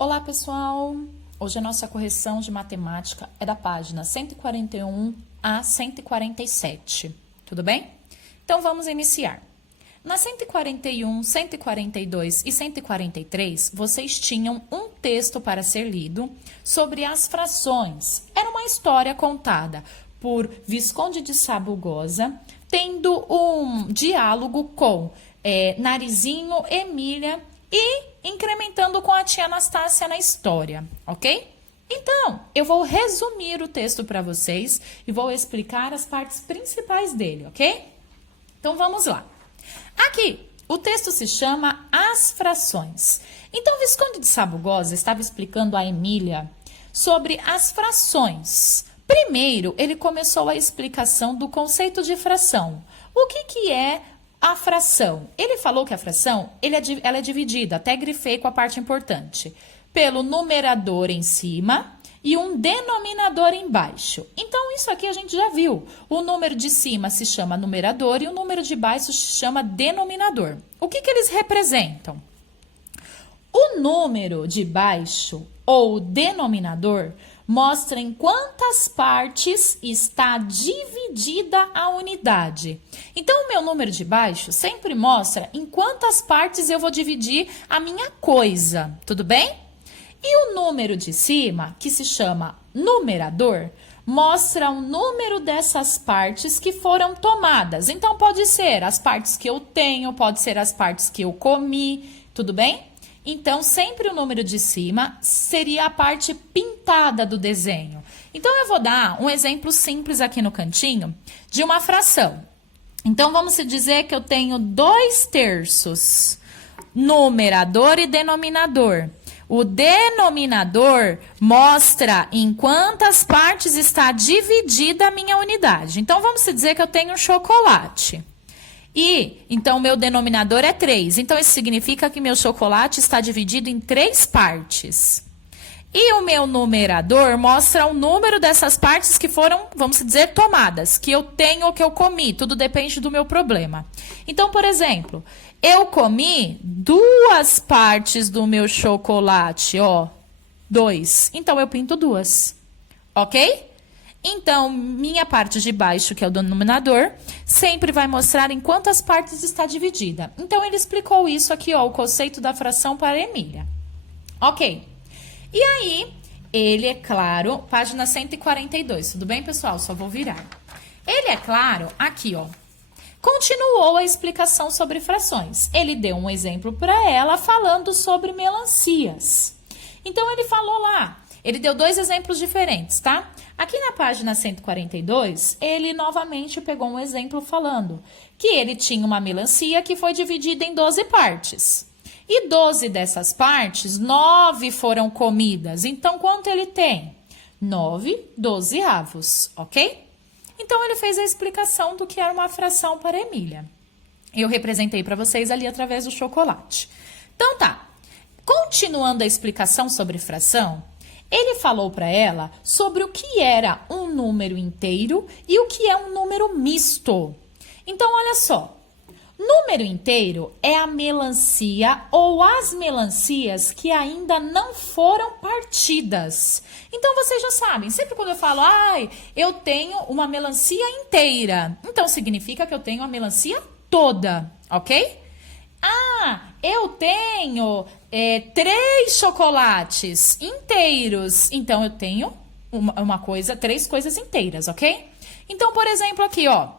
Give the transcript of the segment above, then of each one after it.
Olá, pessoal! Hoje a nossa correção de matemática é da página 141 a 147, tudo bem? Então, vamos iniciar. Na 141, 142 e 143, vocês tinham um texto para ser lido sobre as frações. Era uma história contada por Visconde de Sabugosa, tendo um diálogo com Narizinho, Emília e incrementando com a tia Anastácia na história, ok? Então, eu vou resumir o texto para vocês e vou explicar as partes principais dele, ok? Então, vamos lá. Aqui, o texto se chama As Frações. Então, Visconde de Sabugosa estava explicando a Emília sobre as frações. Primeiro, ele começou a explicação do conceito de fração. O que é a fração? Ele falou que a fração ela é dividida, até grifei com a parte importante, pelo numerador em cima e um denominador embaixo. Então, isso aqui a gente já viu. O número de cima se chama numerador e o número de baixo se chama denominador. O que eles representam? O número de baixo ou denominador mostra em quantas partes está dividida a unidade. Então, o meu número de baixo sempre mostra em quantas partes eu vou dividir a minha coisa, tudo bem? E o número de cima, que se chama numerador, mostra o número dessas partes que foram tomadas. Então, pode ser as partes que eu tenho, pode ser as partes que eu comi, tudo bem? Então, sempre o número de cima seria a parte pintada do desenho. Então, eu vou dar um exemplo simples aqui no cantinho de uma fração. Então, vamos dizer que eu tenho 2/3, numerador e denominador. O denominador mostra em quantas partes está dividida a minha unidade. Então, vamos dizer que eu tenho um chocolate. E, então, meu denominador é 3. Então, isso significa que meu chocolate está dividido em 3 partes. E o meu numerador mostra o número dessas partes que foram, vamos dizer, tomadas. Que eu tenho ou que eu comi. Tudo depende do meu problema. Então, por exemplo, eu comi 2 partes do meu chocolate, ó. 2. Então, eu pinto 2. Ok? Então, minha parte de baixo, que é o denominador, sempre vai mostrar em quantas partes está dividida. Então, ele explicou isso aqui, ó, o conceito da fração para a Emília. Ok. E aí, ele é claro, página 142, tudo bem, pessoal? Só vou virar. Ele é claro, aqui, ó, continuou a explicação sobre frações. Ele deu um exemplo para ela falando sobre melancias. Então, ele falou lá, ele deu 2 exemplos diferentes, tá? Aqui na página 142, ele novamente pegou um exemplo falando que ele tinha uma melancia que foi dividida em 12 partes. E 12 dessas partes, 9 foram comidas. Então, quanto ele tem? 9/12, ok? Então, ele fez a explicação do que era uma fração para a Emília. Eu representei para vocês ali através do chocolate. Então, tá. Continuando a explicação sobre fração, ele falou para ela sobre o que era um número inteiro e o que é um número misto. Então, olha só. Número inteiro é a melancia ou as melancias que ainda não foram partidas. Então, vocês já sabem, sempre quando eu falo, eu tenho uma melancia inteira, então significa que eu tenho a melancia toda, ok? Eu tenho 3 chocolates inteiros, então eu tenho uma coisa, 3 coisas inteiras, ok? Então, por exemplo, aqui, ó.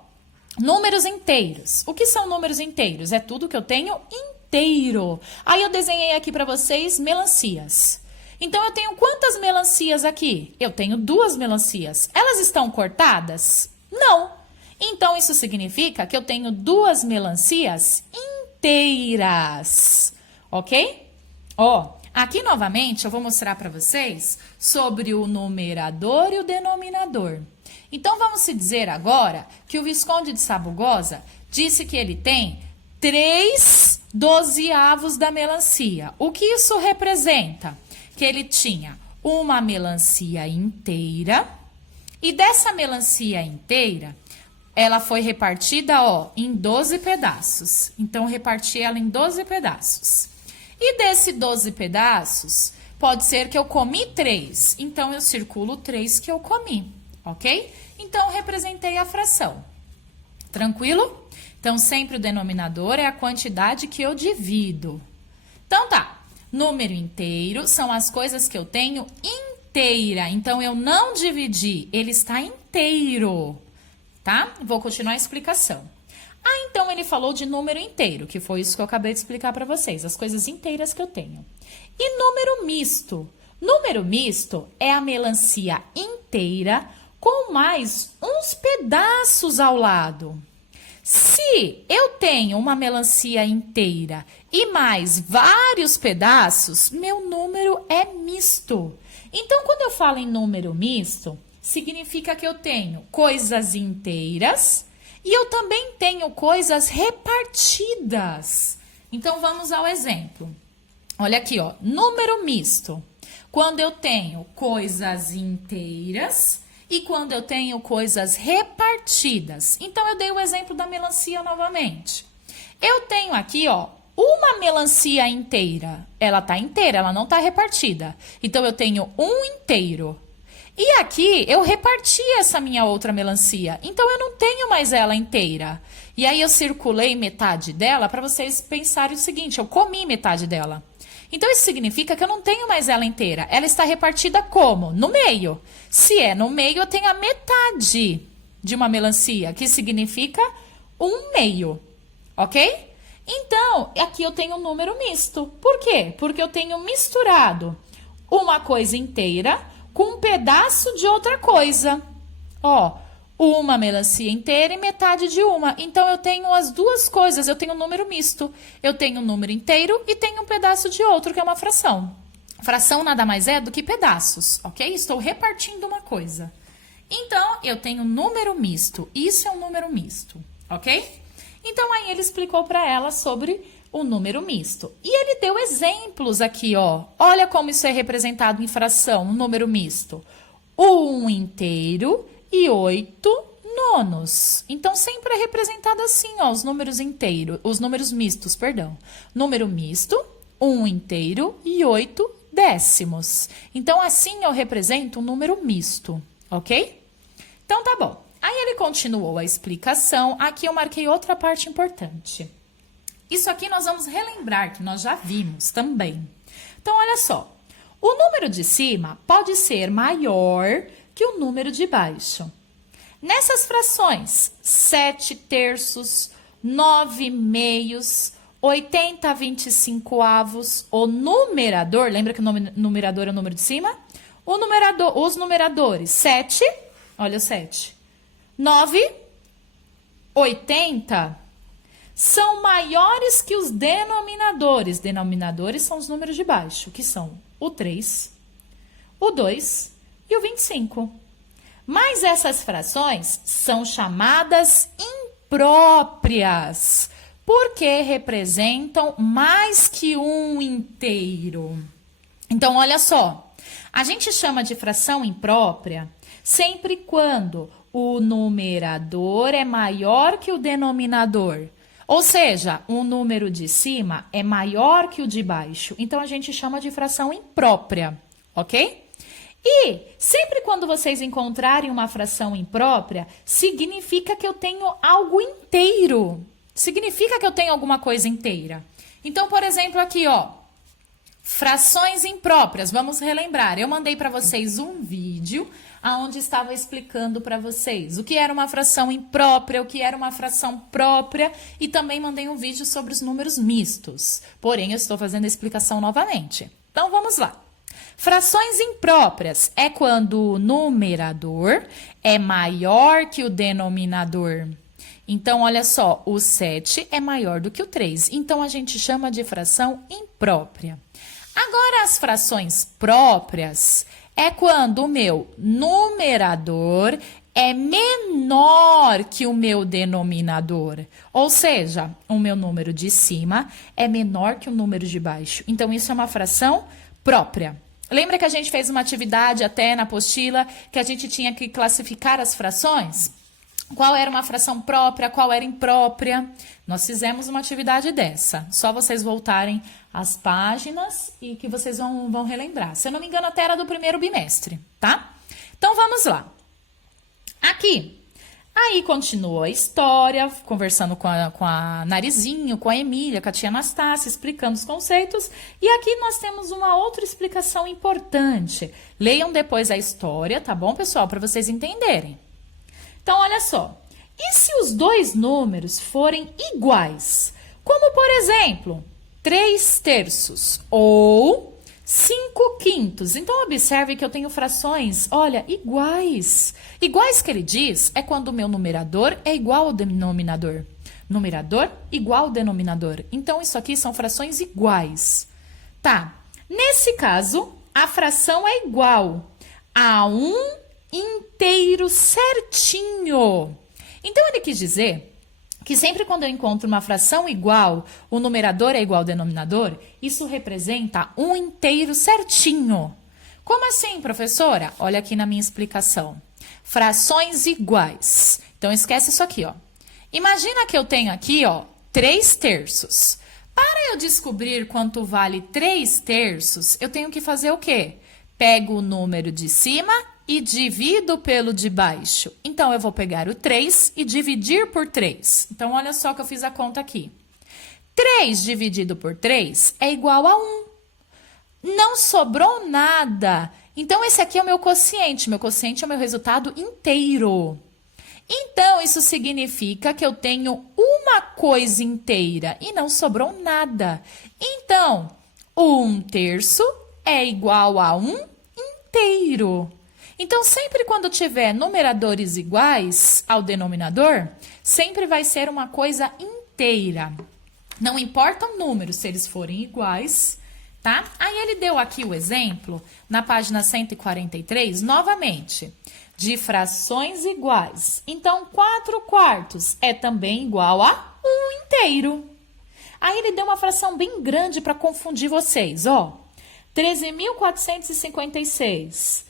Números inteiros. O que são números inteiros? É tudo que eu tenho inteiro. Aí eu desenhei aqui para vocês melancias. Então, eu tenho quantas melancias aqui? Eu tenho 2 melancias. Elas estão cortadas? Não. Então, isso significa que eu tenho 2 melancias inteiras. Ok? Ó, aqui novamente eu vou mostrar para vocês sobre o numerador e o denominador. Então, vamos se dizer agora que o Visconde de Sabugosa disse que ele tem 3/12 da melancia. O que isso representa? Que ele tinha uma melancia inteira e dessa melancia inteira, ela foi repartida, ó, em 12 pedaços. Então, reparti ela em 12 pedaços. E desses 12 pedaços, Pode ser que eu comi 3, então eu circulo 3 que eu comi, ok? Então, representei a fração. Tranquilo? Então, sempre o denominador é a quantidade que eu divido. Então, tá. Número inteiro são as coisas que eu tenho inteira. Então, eu não dividi, ele está inteiro, tá? Vou continuar a explicação. Então, ele falou de número inteiro, que foi isso que eu acabei de explicar para vocês, as coisas inteiras que eu tenho. E número misto? Número misto é a melancia inteira com mais uns pedaços ao lado. Se eu tenho uma melancia inteira e mais vários pedaços, meu número é misto. Então, quando eu falo em número misto, significa que eu tenho coisas inteiras e eu também tenho coisas repartidas. Então, vamos ao exemplo. Olha aqui, ó, número misto. Quando eu tenho coisas inteiras e quando eu tenho coisas repartidas. Então, eu dei o exemplo da melancia novamente. Eu tenho aqui, ó, uma melancia inteira. Ela tá inteira, ela não tá repartida. Então, eu tenho um inteiro. E aqui, eu reparti essa minha outra melancia. Então, eu não tenho mais ela inteira. E aí, eu circulei metade dela para vocês pensarem o seguinte, eu comi metade dela. Então, isso significa que eu não tenho mais ela inteira. Ela está repartida como? No meio. Se é no meio, eu tenho a metade de uma melancia, que significa um meio, ok? Então, aqui eu tenho um número misto. Por quê? Porque eu tenho misturado uma coisa inteira com um pedaço de outra coisa. Ó, uma melancia inteira e metade de uma. Então, eu tenho as duas coisas, eu tenho um número misto. Eu tenho um número inteiro e tenho um pedaço de outro, que é uma fração. Fração nada mais é do que pedaços, ok? Estou repartindo uma coisa. Então, eu tenho número misto. Isso é um número misto, ok? Então, aí ele explicou para ela sobre o número misto. E ele deu exemplos aqui, ó. Olha como isso é representado em fração, um número misto. 1 inteiro e 8 nonos. Então, sempre é representado assim, ó, os números inteiros, os números mistos, perdão. Número misto, 1 inteiro e 8 décimos. Então, assim eu represento um número misto, ok? Então, tá bom. Aí, ele continuou a explicação. Aqui eu marquei outra parte importante. Isso aqui nós vamos relembrar, que nós já vimos também. Então, olha só. O número de cima pode ser maior que o número de baixo. Nessas frações, 7 terços, 9 meios, 80/25 avos, o numerador, lembra que o numerador é o número de cima? Os numeradores, 7, olha o 7, 9, 80, são maiores que os denominadores. Denominadores são os números de baixo, que são o 3, o 2 e o 25. Mas essas frações são chamadas impróprias, porque representam mais que um inteiro. Então, olha só, a gente chama de fração imprópria sempre quando o numerador é maior que o denominador. Ou seja, um número de cima é maior que o de baixo. Então, a gente chama de fração imprópria, ok? E sempre quando vocês encontrarem uma fração imprópria, significa que eu tenho algo inteiro. Significa que eu tenho alguma coisa inteira. Então, por exemplo, aqui, ó, frações impróprias. Vamos relembrar. Eu mandei para vocês um vídeo onde estava explicando para vocês o que era uma fração imprópria, o que era uma fração própria, e também mandei um vídeo sobre os números mistos. Porém, eu estou fazendo a explicação novamente. Então, vamos lá. Frações impróprias é quando o numerador é maior que o denominador. Então, olha só, o 7 é maior do que o 3. Então, a gente chama de fração imprópria. Agora, as frações próprias é quando o meu numerador é menor que o meu denominador. Ou seja, o meu número de cima é menor que o número de baixo. Então, isso é uma fração própria. Lembra que a gente fez uma atividade até na apostila que a gente tinha que classificar as frações? qual era uma fração própria, qual era imprópria. Nós fizemos uma atividade dessa. Só vocês voltarem às páginas e que vocês vão relembrar. Se eu não me engano, até era do primeiro bimestre, tá? Então, vamos lá. Aqui, aí continuou a história, conversando com a Narizinho, com a Emília, com a tia Anastácia, explicando os conceitos. E aqui nós temos uma outra explicação importante. Leiam depois a história, tá bom, pessoal? Para vocês entenderem. Então, olha só. E se os dois números forem iguais? Como, por exemplo, 3/3 ou 5/5. Então, observe que eu tenho frações, olha, iguais. Iguais que ele diz é quando o meu numerador é igual ao denominador. Numerador igual ao denominador. Então, isso aqui são frações iguais. Tá. Nesse caso, a fração é igual a 1 inteiro certinho. Então, ele quis dizer que sempre quando eu encontro uma fração igual, o numerador é igual ao denominador, isso representa 1 inteiro certinho. Como assim, professora? Olha aqui na minha explicação. Frações iguais. Então, esquece isso aqui, ó. Imagina que eu tenho aqui, ó, 3/3. Para eu descobrir quanto vale 3/3, eu tenho que fazer o quê? Pego o número de cima e divido pelo de baixo. Então, eu vou pegar o 3 e dividir por 3. Então, olha só que eu fiz a conta aqui. 3 dividido por 3 é igual a 1. Não sobrou nada. Então, esse aqui é o meu quociente. Meu quociente é o meu resultado inteiro. Então, isso significa que eu tenho uma coisa inteira e não sobrou nada. Então, 1/3 é igual a 1 inteiro. Então, sempre quando tiver numeradores iguais ao denominador, sempre vai ser uma coisa inteira. Não importa o número, se eles forem iguais, tá? Aí ele deu aqui o exemplo, na página 143, novamente, de frações iguais. Então, 4/4 é também igual a 1 inteiro. Aí ele deu uma fração bem grande para confundir vocês, ó. 13.456.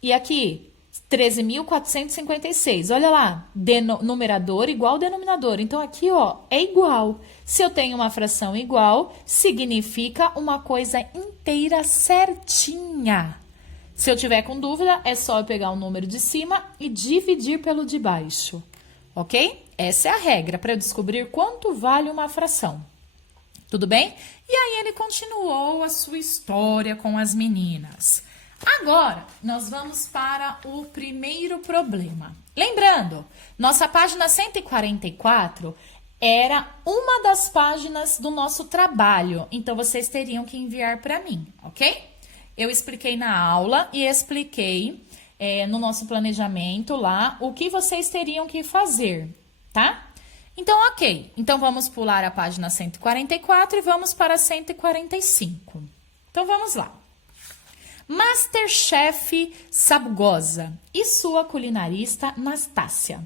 E aqui, 13.456. Olha lá, numerador igual ao denominador. Então, aqui, ó, é igual. Se eu tenho uma fração igual, significa uma coisa inteira certinha. Se eu tiver com dúvida, é só eu pegar o número de cima e dividir pelo de baixo. Ok? Essa é a regra para eu descobrir quanto vale uma fração. Tudo bem? E aí ele continuou a sua história com as meninas. Agora, nós vamos para o primeiro problema. Lembrando, nossa página 144 era uma das páginas do nosso trabalho. Então, vocês teriam que enviar para mim, ok? Eu expliquei na aula e expliquei no nosso planejamento lá o que vocês teriam que fazer, tá? Então, ok. Então, vamos pular a página 144 e vamos para 145. Então, vamos lá. Masterchef Sabugosa e sua culinarista Nastácia.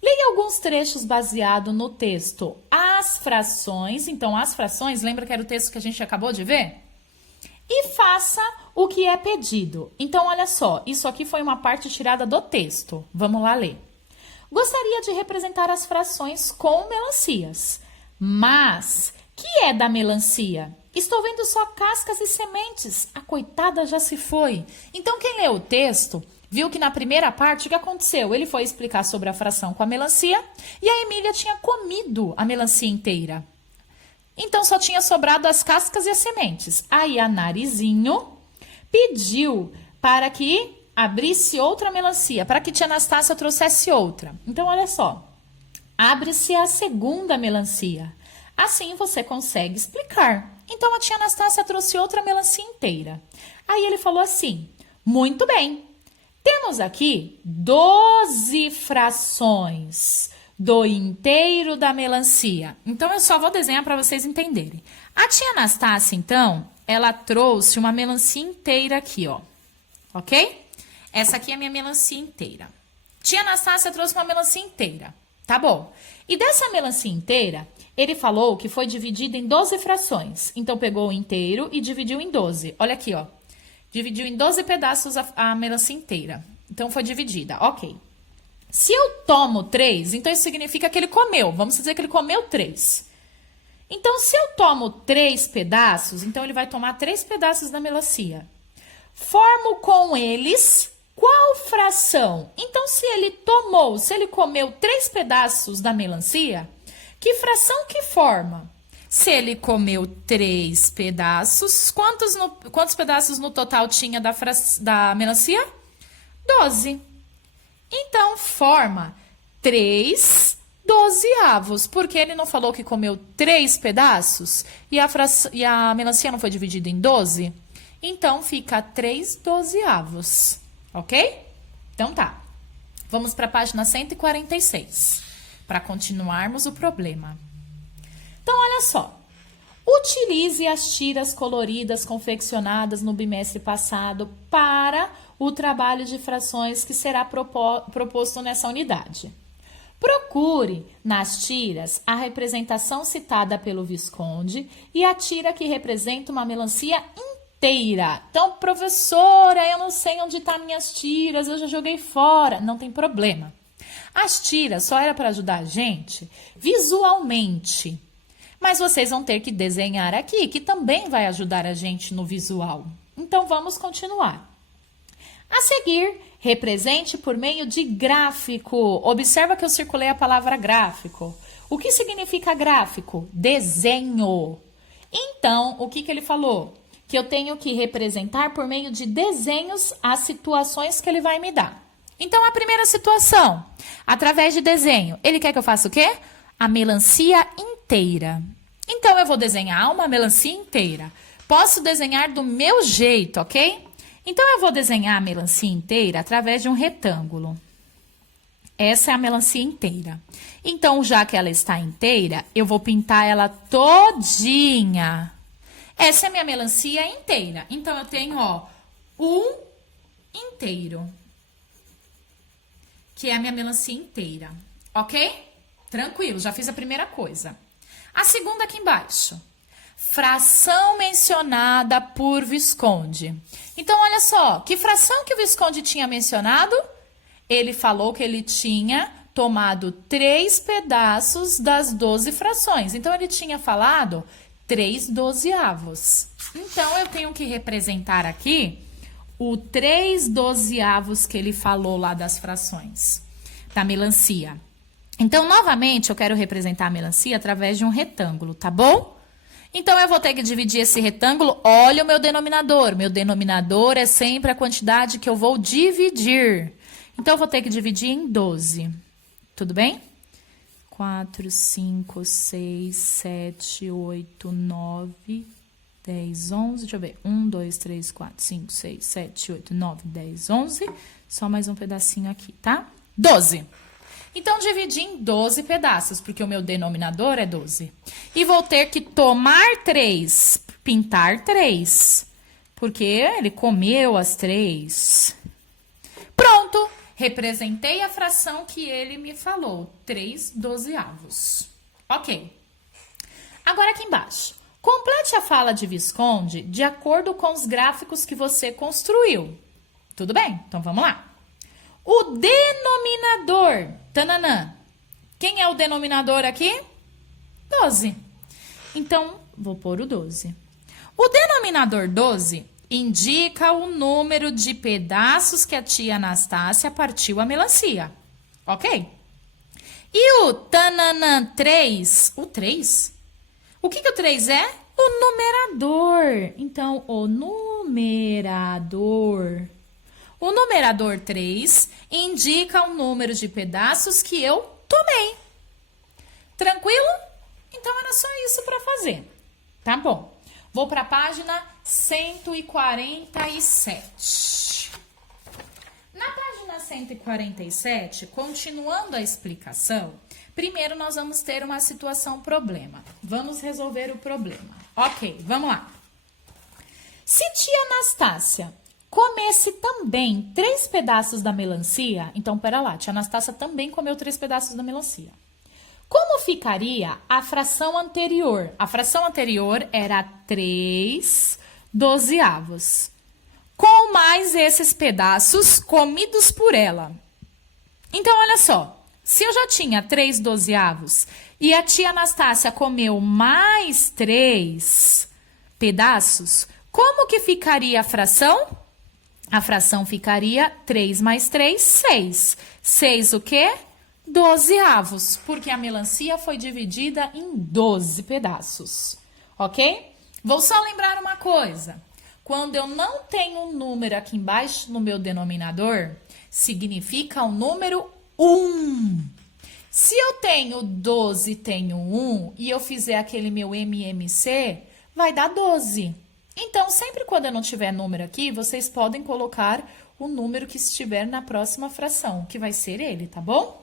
Leia alguns trechos baseado no texto As Frações. Então, As Frações, lembra que era o texto que a gente acabou de ver? E faça o que é pedido. Então, olha só, isso aqui foi uma parte tirada do texto. Vamos lá ler. Gostaria de representar as frações com melancias. Mas, que é da melancia? Estou vendo só cascas e sementes. A coitada já se foi. Então, quem leu o texto viu que na primeira parte o que aconteceu? Ele foi explicar sobre a fração com a melancia e a Emília tinha comido a melancia inteira. Então, só tinha sobrado as cascas e as sementes. Aí, a Narizinho pediu para que abrisse outra melancia, para que tia Anastácia trouxesse outra. Então, olha só. Abre-se a segunda melancia. Assim, você consegue explicar. Então, a tia Anastácia trouxe outra melancia inteira. Aí, ele falou assim, muito bem. Temos aqui 12 frações do inteiro da melancia. Então, eu só vou desenhar para vocês entenderem. A tia Anastácia, então, ela trouxe uma melancia inteira aqui, ó. Ok? Essa aqui é a minha melancia inteira. Tia Anastácia trouxe uma melancia inteira. Tá bom. E dessa melancia inteira, ele falou que foi dividida em 12 frações. Então, pegou o inteiro e dividiu em 12. Olha aqui, ó. Dividiu em 12 pedaços a melancia inteira. Então, foi dividida. Ok. Se eu tomo 3, então isso significa que ele comeu. Vamos dizer que ele comeu 3. Então, se eu tomo 3 pedaços, então ele vai tomar 3 pedaços da melancia. Formo com eles qual fração? Então, se ele comeu 3 pedaços da melancia, que fração que forma? Se ele comeu 3 pedaços, quantos pedaços no total tinha da melancia? 12. Então, forma 3 dozeavos, porque ele não falou que comeu 3 pedaços e a melancia não foi dividida em 12? Então, fica 3 dozeavos, ok? Então, tá. Vamos para a página 146, para continuarmos o problema. Então, olha só. Utilize as tiras coloridas confeccionadas no bimestre passado para o trabalho de frações que será proposto nessa unidade. Procure nas tiras a representação citada pelo Visconde e a tira que representa uma melancia inteira. Então, professora, eu não sei onde estão minhas tiras, eu já joguei fora. Não tem problema. As tiras só era para ajudar a gente visualmente. Mas vocês vão ter que desenhar aqui, que também vai ajudar a gente no visual. Então, vamos continuar. A seguir, represente por meio de gráfico. Observa que eu circulei a palavra gráfico. O que significa gráfico? Desenho. Então, o que ele falou? Que eu tenho que representar por meio de desenhos as situações que ele vai me dar. Então, a primeira situação, através de desenho, ele quer que eu faça o quê? A melancia inteira. Então, eu vou desenhar uma melancia inteira. Posso desenhar do meu jeito, ok? Então, eu vou desenhar a melancia inteira através de um retângulo. Essa é a melancia inteira. Então, já que ela está inteira, eu vou pintar ela todinha. Essa é a minha melancia inteira. Então, eu tenho, ó, um inteiro, que é a minha melancia inteira, ok? Tranquilo, já fiz a primeira coisa. A segunda aqui embaixo. Fração mencionada por Visconde. Então, olha só, que fração que o Visconde tinha mencionado? Ele falou que ele tinha tomado 3 pedaços das 12 frações. Então, ele tinha falado 3 dozeavos. Então, eu tenho que representar aqui o 3 dozeavos que ele falou lá das frações da melancia. Então, novamente, eu quero representar a melancia através de um retângulo, tá bom? Então, eu vou ter que dividir esse retângulo. Olha o meu denominador. Meu denominador é sempre a quantidade que eu vou dividir. Então, eu vou ter que dividir em 12. Tudo bem? 4, 5, 6, 7, 8, 9, 10, 11. Deixa eu ver. 1, 2, 3, 4, 5, 6, 7, 8, 9, 10, 11. Só mais um pedacinho aqui, tá? 12. Então, dividi em 12 pedaços, porque o meu denominador é 12. E vou ter que tomar 3, pintar 3, porque ele comeu as 3. Pronto! Representei a fração que ele me falou, 3 dozeavos. Ok. Agora aqui embaixo. Complete a fala de Visconde de acordo com os gráficos que você construiu. Tudo bem? Então, vamos lá. O denominador. Tananã. Quem é o denominador aqui? 12. Então, vou pôr o 12. O denominador 12 indica o número de pedaços que a tia Anastácia partiu a melancia. Ok? E o tananã 3? O 3? O que o 3 é? O numerador. Então, o numerador. O numerador 3 indica o número de pedaços que eu tomei. Tranquilo? Então, era só isso para fazer. Tá bom. Vou para a página 147. Na página 147, continuando a explicação, primeiro nós vamos ter uma situação problema. Vamos resolver o problema. Ok, vamos lá. Se tia Anastácia comesse também 3 pedaços da melancia, então, pera lá, tia Anastácia também comeu 3 pedaços da melancia. Como ficaria a fração anterior? A fração anterior era 3 dozeavos, com mais esses pedaços comidos por ela. Então, olha só. Se eu já tinha 3 dozeavos e a tia Anastácia comeu mais 3 pedaços, como que ficaria a fração? A fração ficaria 3 mais 3, 6. 6 o quê? Dozeavos, porque a melancia foi dividida em 12 pedaços, ok? Vou só lembrar uma coisa. Quando eu não tenho um número aqui embaixo no meu denominador, significa o número 1. Se eu tenho 12 e tenho 1 e eu fizer aquele meu MMC, vai dar 12. Então, sempre quando eu não tiver número aqui, vocês podem colocar o número que estiver na próxima fração, que vai ser ele, tá bom?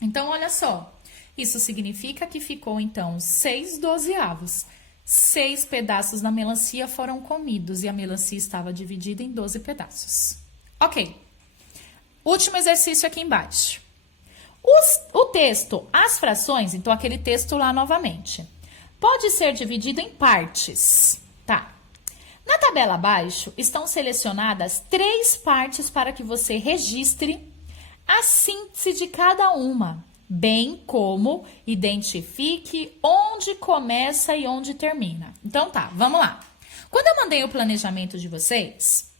Então, olha só. Isso significa que ficou, então, 6 dozeavos. 6 pedaços da melancia foram comidos e a melancia estava dividida em 12 pedaços. Ok. Último exercício aqui embaixo. O texto, as frações, então aquele texto lá novamente, pode ser dividido em partes, tá? Na tabela abaixo estão selecionadas 3 partes para que você registre a síntese de cada uma, bem como identifique onde começa e onde termina. Então tá, vamos lá. Quando eu mandei o planejamento de vocês,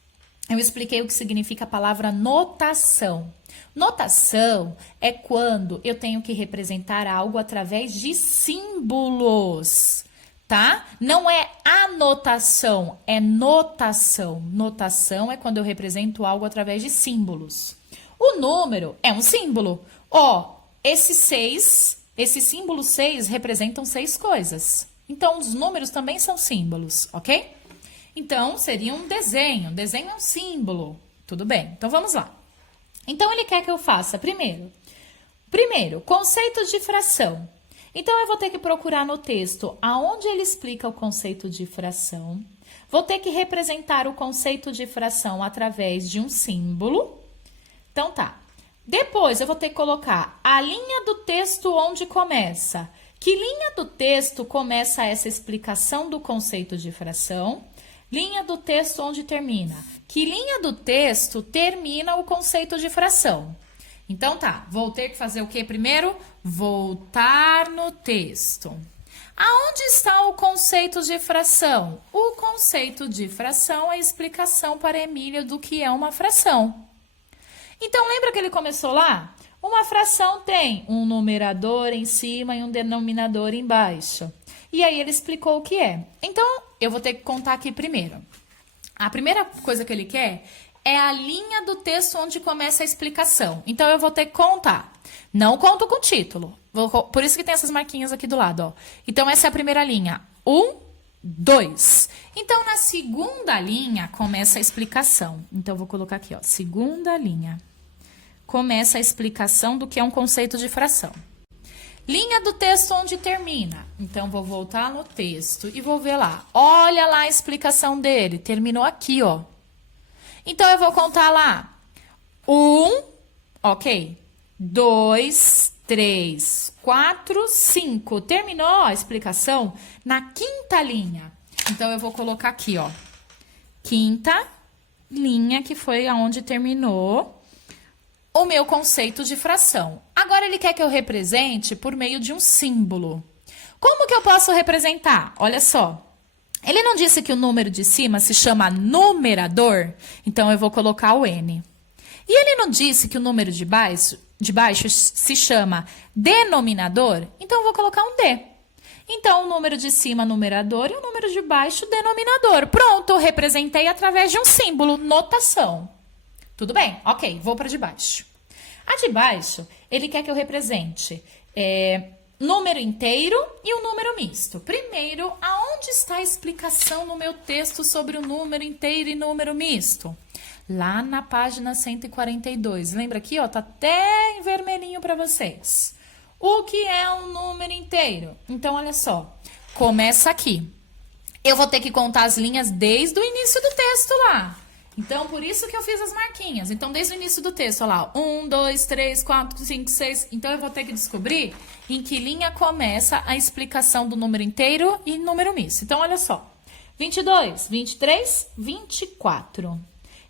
eu expliquei o que significa a palavra notação. Notação é quando eu tenho que representar algo através de símbolos, tá? Não é anotação, é notação. Notação é quando eu represento algo através de símbolos. O número é um símbolo. Ó, esse símbolo 6 representam 6 coisas. Então, os números também são símbolos, ok? Então, seria um desenho. Um desenho é um símbolo. Tudo bem, então vamos lá. Então, ele quer que eu faça primeiro, conceitos de fração. Então, eu vou ter que procurar no texto aonde ele explica o conceito de fração. Vou ter que representar o conceito de fração através de um símbolo. Então, tá. Depois, eu vou ter que colocar a linha do texto onde começa. Que linha do texto começa essa explicação do conceito de fração? Linha do texto onde termina. Que linha do texto termina o conceito de fração? Então, tá. Vou ter que fazer o que primeiro? Voltar no texto. Aonde está o conceito de fração? O conceito de fração é a explicação para Emília do que é uma fração. Então, lembra que ele começou lá? Uma fração tem um numerador em cima e um denominador embaixo. E aí, ele explicou o que é. Então, eu vou ter que contar aqui primeiro. A primeira coisa que ele quer é a linha do texto onde começa a explicação. Então, eu vou ter que contar. Não conto com o título. Por isso que tem essas marquinhas aqui do lado, ó. Então, essa é a primeira linha. 1, 2. Então, na segunda linha, começa a explicação. Então, eu vou colocar aqui, ó. Segunda linha. Começa a explicação do que é um conceito de fração. Linha do texto onde termina. Então, vou voltar no texto e vou ver lá. Olha lá a explicação dele. Terminou aqui, ó. Então, eu vou contar lá. 1, ok. 2, 3, 4, 5. Terminou a explicação na quinta linha. Então, eu vou colocar aqui, ó. Quinta linha, que foi aonde terminou o meu conceito de fração. Agora, ele quer que eu represente por meio de um símbolo. Como que eu posso representar? Olha só. Ele não disse que o número de cima se chama numerador? Então, eu vou colocar o N. E ele não disse que o número de baixo se chama denominador? Então, eu vou colocar um D. Então, o número de cima, numerador, e o número de baixo, denominador. Pronto, representei através de um símbolo, notação. Tudo bem? Ok, vou para de baixo. A de baixo, ele quer que eu represente número inteiro e um número misto. Primeiro, aonde está a explicação no meu texto sobre o número inteiro e número misto? Lá na página 142. Lembra aqui, ó, tá até em vermelhinho para vocês. O que é um número inteiro? Então, olha só, começa aqui. Eu vou ter que contar as linhas desde o início do texto lá. Então, por isso que eu fiz as marquinhas. Então, desde o início do texto, olha lá, 1, 2, 3, 4, 5, 6. Então, eu vou ter que descobrir em que linha começa a explicação do número inteiro e número misto. Então, olha só, 22, 23, 24.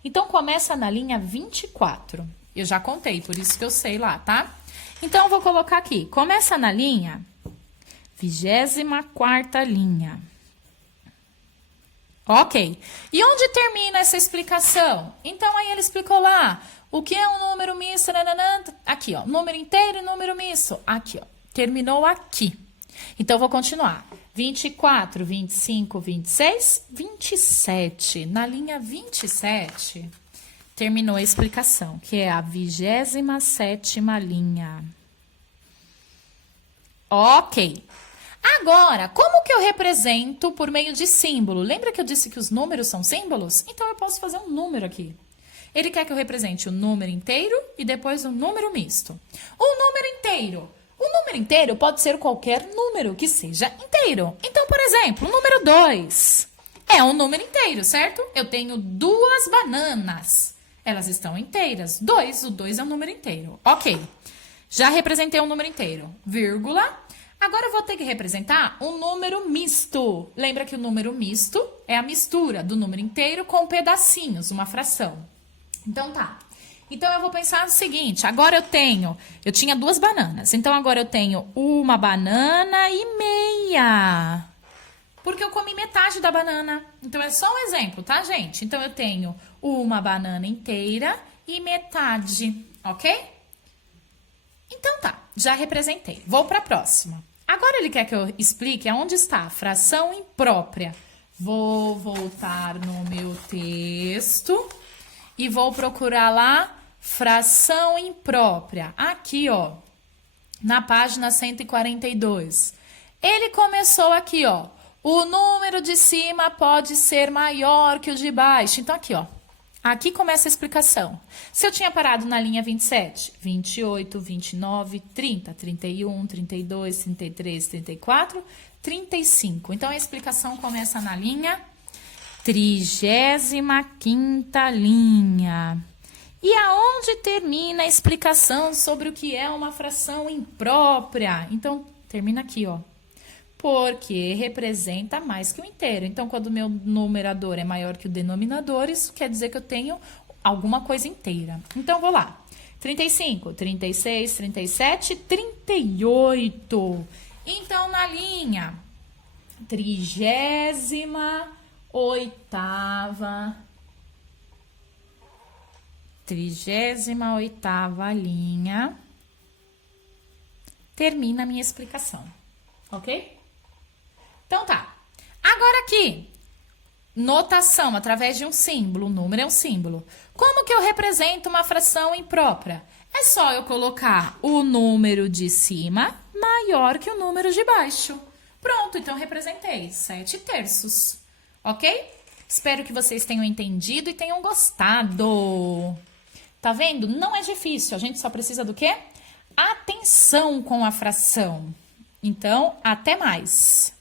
Então, começa na linha 24. Eu já contei, por isso que eu sei lá, tá? Então, eu vou colocar aqui. Começa na linha 24ª linha. Ok. E onde termina essa explicação? Então, aí ele explicou lá o que é um número misto. Nananã, aqui, ó. Número inteiro e número misto. Aqui, ó. Terminou aqui. Então, eu vou continuar. 24, 25, 26, 27. Na linha 27, terminou a explicação, que é a 27ª linha. Ok. Agora, como que eu represento por meio de símbolo? Lembra que eu disse que os números são símbolos? Então, eu posso fazer um número aqui. Ele quer que eu represente o número inteiro e depois o número misto. O número inteiro. O número inteiro pode ser qualquer número que seja inteiro. Então, por exemplo, o número 2 é um número inteiro, certo? Eu tenho 2 bananas. Elas estão inteiras. 2, o 2 é um número inteiro. Ok. Já representei um número inteiro. Vírgula. Agora eu vou ter que representar um número misto. Lembra que o número misto é a mistura do número inteiro com pedacinhos, uma fração. Então tá. Então eu vou pensar no seguinte, agora eu tinha 2 bananas, então agora eu tenho 1 banana e meia. Porque eu comi metade da banana. Então é só um exemplo, tá, gente? Então eu tenho 1 banana inteira e metade, ok? Então tá, já representei. Vou para a próxima. Agora ele quer que eu explique aonde está a fração imprópria. Vou voltar no meu texto e vou procurar lá fração imprópria. Aqui, ó, na página 142. Ele começou aqui, ó. O número de cima pode ser maior que o de baixo. Então, aqui, ó. Aqui começa a explicação. Se eu tinha parado na linha 27, 28, 29, 30, 31, 32, 33, 34, 35. Então, a explicação começa na linha 35ª linha. E aonde termina a explicação sobre o que é uma fração imprópria? Então, termina aqui, ó. Porque representa mais que o inteiro. Então, quando o meu numerador é maior que o denominador, isso quer dizer que eu tenho alguma coisa inteira. Então, vou lá. 35, 36, 37, 38. Então, na linha 38ª linha, termina a minha explicação, ok? Então tá. Agora aqui, notação através de um símbolo, o número é um símbolo. Como que eu represento uma fração imprópria? É só eu colocar o número de cima maior que o número de baixo. Pronto, então representei 7/3, ok? Espero que vocês tenham entendido e tenham gostado. Tá vendo? Não é difícil, a gente só precisa do quê? Atenção com a fração. Então, até mais!